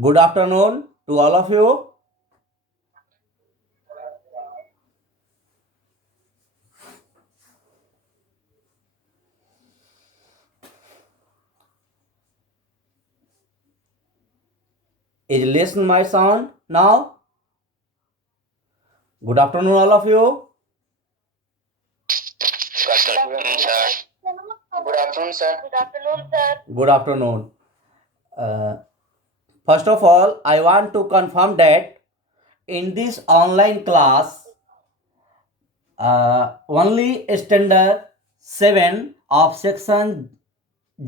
Good afternoon to all of you. Is listen my sound now? Good afternoon, all of you. Good afternoon, sir. Good afternoon, sir. Good afternoon, sir. Good afternoon. Uh, First of all, I want to confirm that in this online class, only standard 7 of section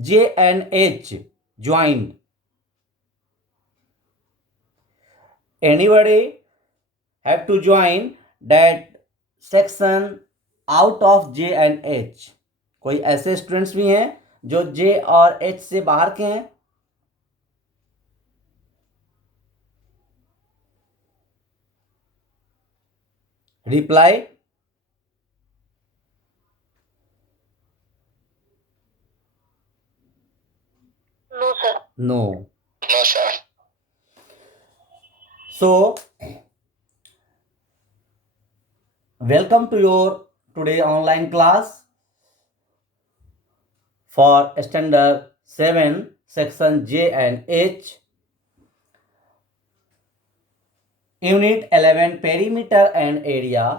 J and H joined. Anybody have to join that section out of J and H? कोई ऐसे students भी हैं जो J और H से बाहर के हैं? Reply No, sir. No. No, sir. So, welcome to your today online class for standard 7 section J and H, unit 11 perimeter and area,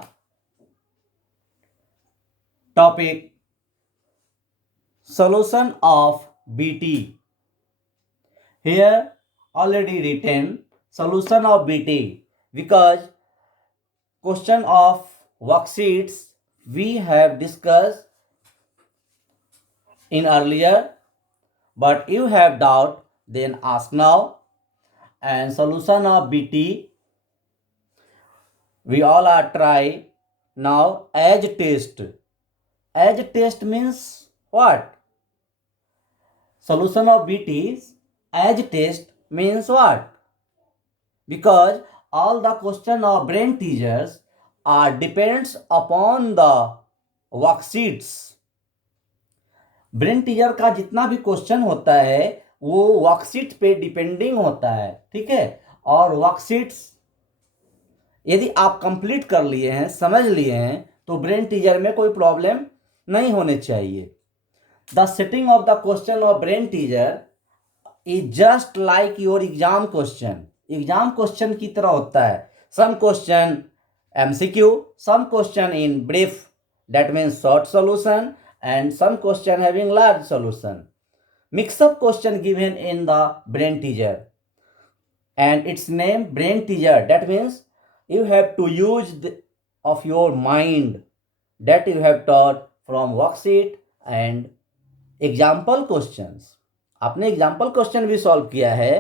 topic solution of BT. Here already written solution of BT because question of worksheets we have discussed in earlier, but you have doubt then ask now. And solution of BT we all are try now as test. As test means what? Solution of BT as test means what? Because all the question of brain teasers are depends upon the worksheets. Brain teaser का जितना भी question होता है वो worksheet पे depending होता है, ठीक है। और वर्कशीट्स यदि आप कंप्लीट कर लिए हैं, समझ लिए हैं, तो ब्रेन टीजर में कोई प्रॉब्लम नहीं होने चाहिए। The setting of the question of brain teaser is just like your exam question. Exam question की तरह होता है। Some question MCQ, some question in brief, that means short solution, and some question having large solution. Mix-up question given in the brain teaser, and its name brain teaser. That means you have to use of your mind that you have taught from worksheet and example questions. आपने example question भी solve किया है,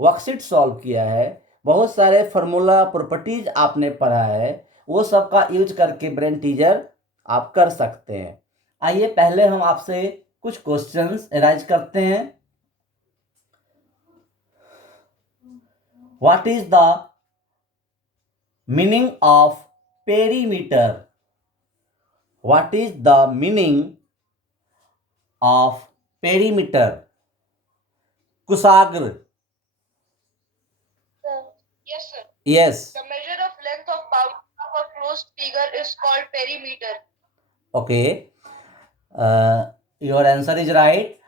worksheet solve किया है, बहुत सारे formula properties आपने पढ़ा है, वो सब का यूज करके ब्रेन टीजर आप कर सकते हैं। आइए पहले हम आपसे कुछ क्वेश्चंस एराइज करते हैं। What is the meaning of perimeter? What is the meaning of perimeter? Kushagra? Yes, sir. Yes. The measure of length of boundary of a closed figure is called perimeter. Okay. Your answer is right.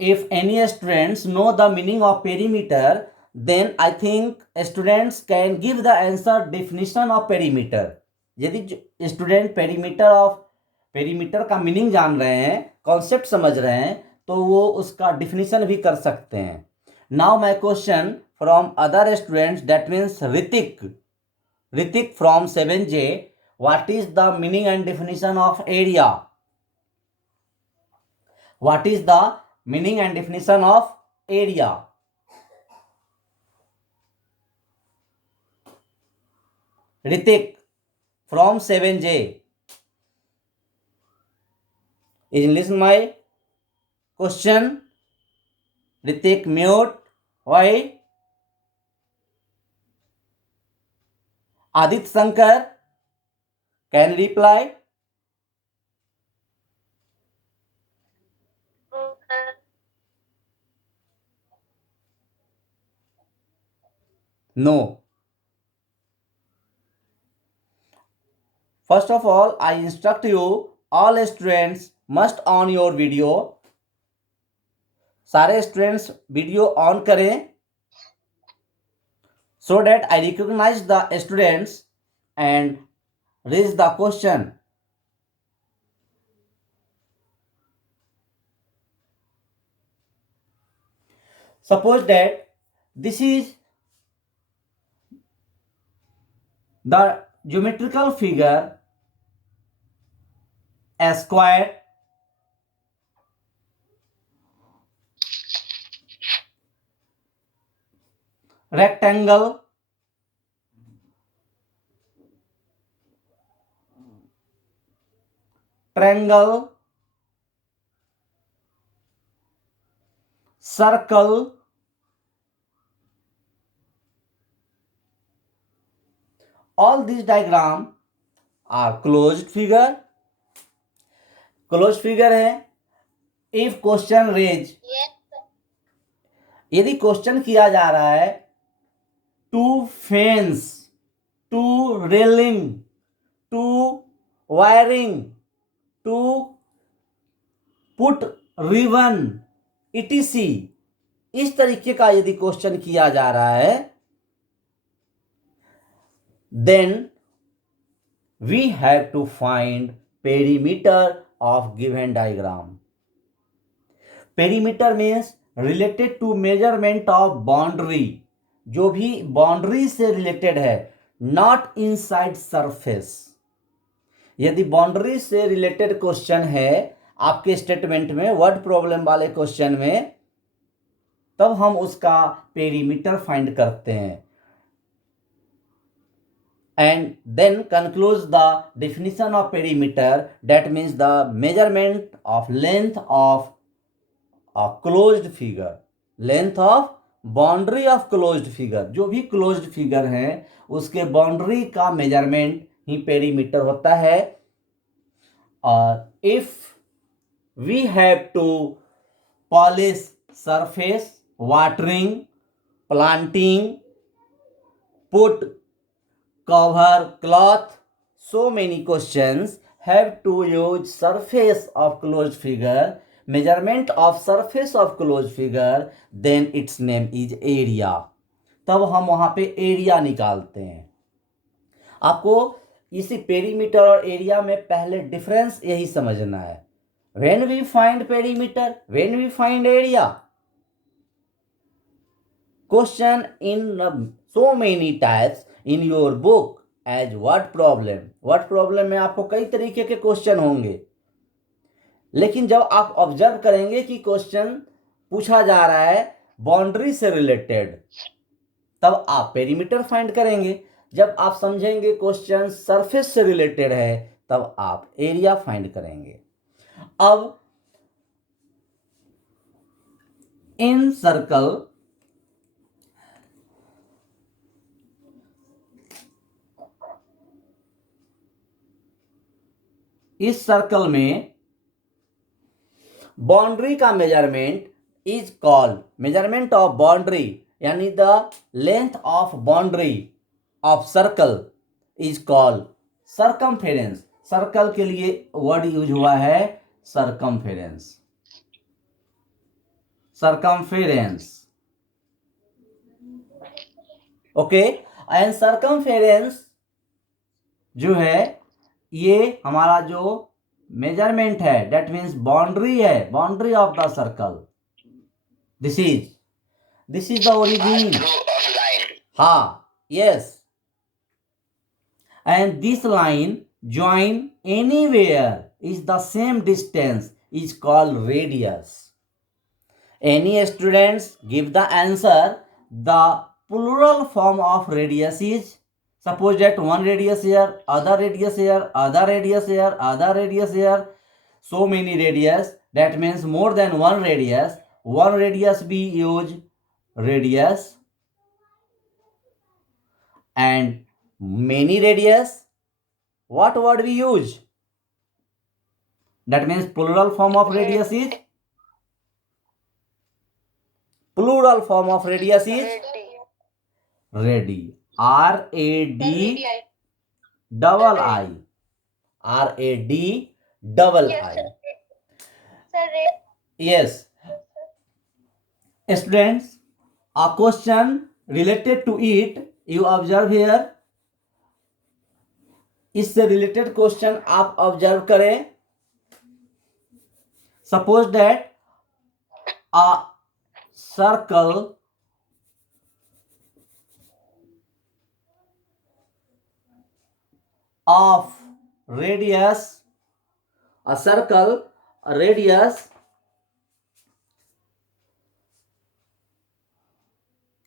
If any students know the meaning of perimeter, then I think students can give the answer definition of perimeter. यदि student perimeter का meaning जान रहे हैं, concept समझ रहे हैं, तो वो उसका डिफिनीशन भी कर सकते हैं। Now my question from other students, that means Hrithik from 7J, what is the meaning and definition of area? What is the meaning and definition of area? Ritik from 7J. Is listen my question? Ritik mute. Why? Adit Shankar can reply. No, sir. No. First of all, I instruct you, all students must on your video. सारे students video on करें, so that I recognize the students and raise the question. Suppose that this is the geometrical figure a square, rectangle, triangle, circle, all these diagram are closed figure. Close figure है. If question raise, यदि question किया जा रहा है to fence, to railing, to wiring, to put ribbon etc, इस तरीके का यदि क्वेश्चन किया जा रहा है, then we have to find perimeter of given diagram. Perimeter means related to measurement of boundary, जो भी बाउंड्री से रिलेटेड है, नॉट इनसाइड सरफेस. यदि बाउंड्री से रिलेटेड क्वेश्चन है आपके स्टेटमेंट में, वर्ड प्रॉब्लम वाले क्वेश्चन में, तब हम उसका पेरीमीटर फाइंड करते हैं. And then concludes the definition of perimeter, that means the measurement of length of a closed figure, length of boundary of closed figure. जो भी closed figure है उसके boundary का measurement ही perimeter होता है. और if we have to polish surface, watering, planting, put cover cloth, so many questions have to use surface of closed figure, measurement of surface of closed figure, then its name is area. तब हम वहां पे area निकालते हैं. आपको इसी perimeter और area में पहले डिफरेंस यही समझना है. when we find perimeter, when we find area, question in so many types in your book as word problem. Word problem में आपको कई तरीके के क्वेश्चन होंगे, लेकिन जब आप ऑब्जर्व करेंगे कि क्वेश्चन पूछा जा रहा है बाउंड्री से रिलेटेड, तब आप पेरीमीटर फाइंड करेंगे. जब आप समझेंगे क्वेश्चन सरफेस से रिलेटेड है, तब आप एरिया फाइंड करेंगे. अब इन सर्कल, इस सर्कल में बाउंड्री का measurement is called measurement of boundary, यानी the length of boundary of circle is called circumference. Circle के लिए वर्ड यूज हुआ है circumference. Circumference, okay. And circumference जो है ये हमारा जो मेजरमेंट है, डेट मीन्स बाउंड्री है, boundary of the circle. This is the origin. हाँ, yes. And this line join anywhere is the same distance is called radius. Any students give the answer. The plural form of radius is, suppose that one radius here, other radius here, other radius here, other radius here, so many radius, that means more than one radius. One radius we use radius, and many radius, what word we use? That means plural form of radius is, plural form of radius is ready, RAD radii. double I, RAD double Yes, I. sir. Sir, ra- Yes, students, a question related to it you observe here. इससे related question आप observe करें. Suppose that a circle of radius, a circle radius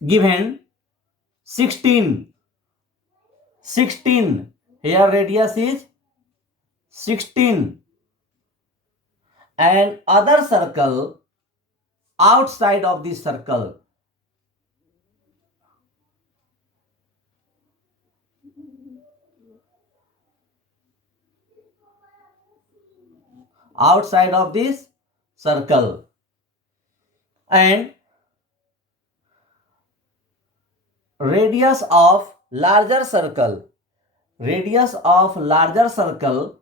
given 16, here radius is 16, and other circle outside of this circle, outside of this circle, and radius of larger circle, radius of larger circle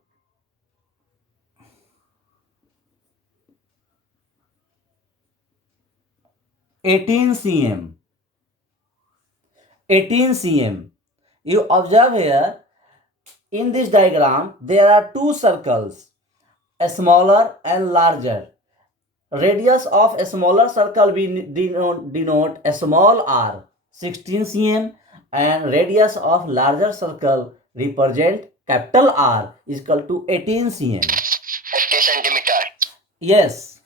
18 cm, 18 cm. You observe here in this diagram there are two circles, a smaller and larger. Radius of a smaller circle we denote a small r 16 cm, and radius of larger circle represent capital R is equal to 18 cm. 50 centimeter. Yes,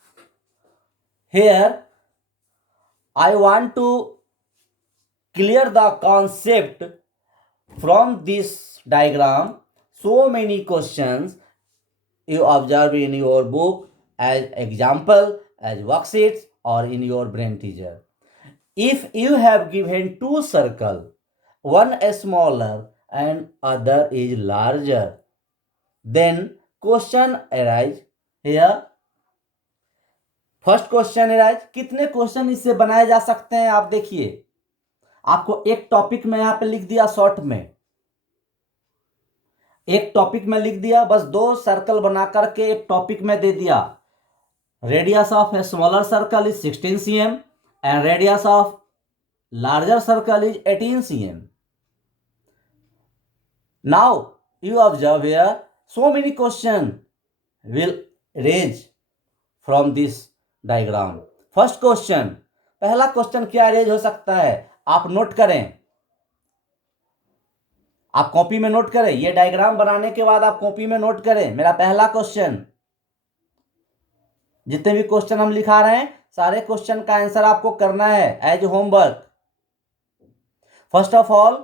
here I want to clear the concept from this diagram. So many questions you observe in your book as example, as worksheets, or in your brain teaser. If you have given two circles, one is smaller and other is larger, then question arise here. First question arise, कितने question इससे बनाए जा सकते हैं आप देखिए. आपको एक टॉपिक में यहां पे लिख दिया, शॉर्ट में एक टॉपिक में लिख दिया, बस दो सर्कल बना करके एक टॉपिक में दे दिया. Radius of a smaller circle is 16 cm and radius of larger circle is 18 cm. Now you observe here so many questions will raise from this diagram. First question, पहला क्वेश्चन क्या raise हो सकता है, आप note करें, आप copy में note करें. ये डायग्राम बनाने के बाद आप कॉपी में नोट करें. मेरा पहला क्वेश्चन, जितने भी क्वेश्चन हम लिखा रहे हैं सारे क्वेश्चन का आंसर आपको करना है as homework. First of all,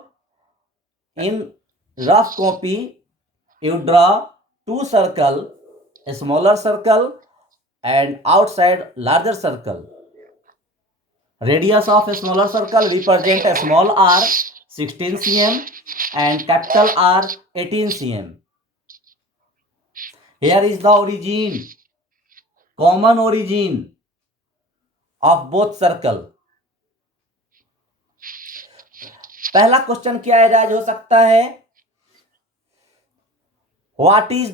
in rough copy you draw two circle, a smaller circle and outside larger circle. Radius of a smaller circle represent a small r 16 cm and capital R 18 cm. Here is the origin, common origin of both circle. पहला question क्या arise हो सकता है, what is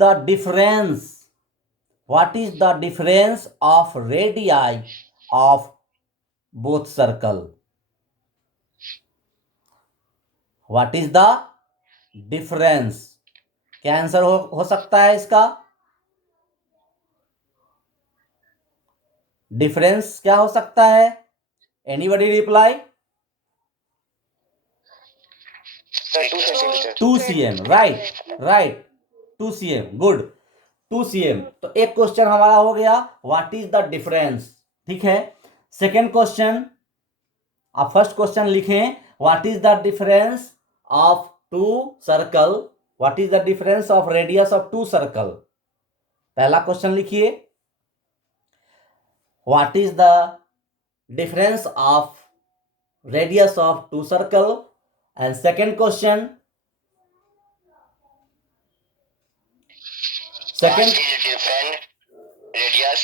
the difference, what is the difference of radii of both circle, what is the difference. क्या answer हो सकता है इसका, डिफरेंस क्या हो सकता है, anybody reply. 2 centimeter. 2 cm, right 2 cm, good 2 cm. तो एक क्वेश्चन हमारा हो गया, व्हाट इज द डिफरेंस. ठीक है, सेकेंड क्वेश्चन, आप फर्स्ट क्वेश्चन लिखें, what is the difference of two circle, what is the difference of radius of two circle. पहला क्वेश्चन लिखिए, what is the difference of radius of two circle. And second question, What is different radius?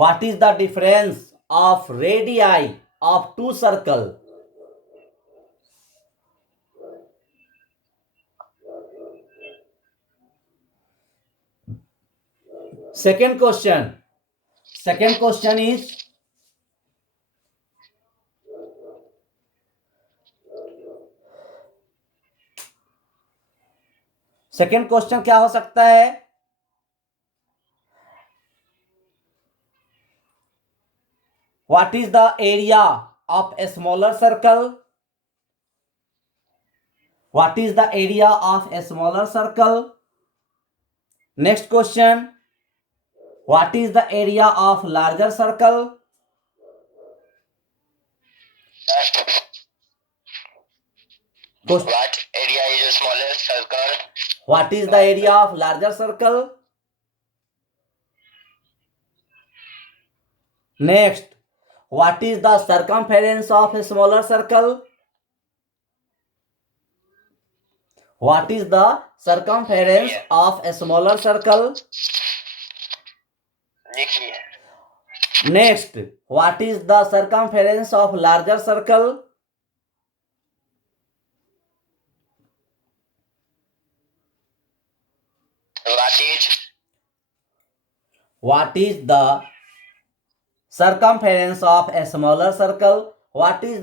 what is the difference of radii of two circle? Second question is, second question क्या हो सकता है? What is the area of a smaller circle? What is the area of a smaller circle? Next question, what is the area of larger circle? What area is a smaller circle? What is the area of larger circle? Next, what is the circumference of a smaller circle? What is the circumference of a smaller circle? लिख लिया. Next, what is the circumference of larger circle? What is the circumference of a smaller circle? What is the